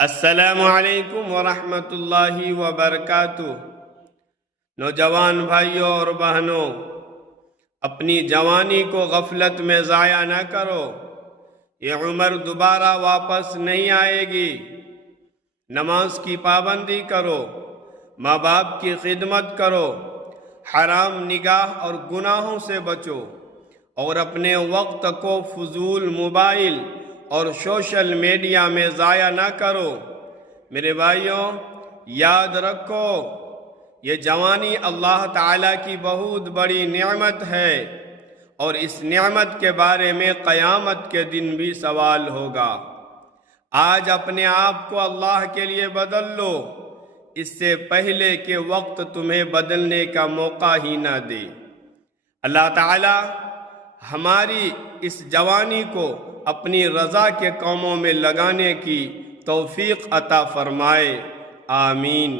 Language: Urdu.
السلام علیکم ورحمۃ اللہ وبرکاتہ۔ نوجوان بھائیوں اور بہنوں، اپنی جوانی کو غفلت میں ضائع نہ کرو، یہ عمر دوبارہ واپس نہیں آئے گی۔ نماز کی پابندی کرو، ماں باپ کی خدمت کرو، حرام نگاہ اور گناہوں سے بچو، اور اپنے وقت کو فضول موبائل اور سوشل میڈیا میں ضائع نہ کرو۔ میرے بھائیوں، یاد رکھو، یہ جوانی اللہ تعالیٰ کی بہت بڑی نعمت ہے، اور اس نعمت کے بارے میں قیامت کے دن بھی سوال ہوگا۔ آج اپنے آپ کو اللہ کے لیے بدل لو، اس سے پہلے کہ وقت تمہیں بدلنے کا موقع ہی نہ دے۔ اللہ تعالیٰ ہماری اس جوانی کو اپنی رضا کے کاموں میں لگانے کی توفیق عطا فرمائے، آمین۔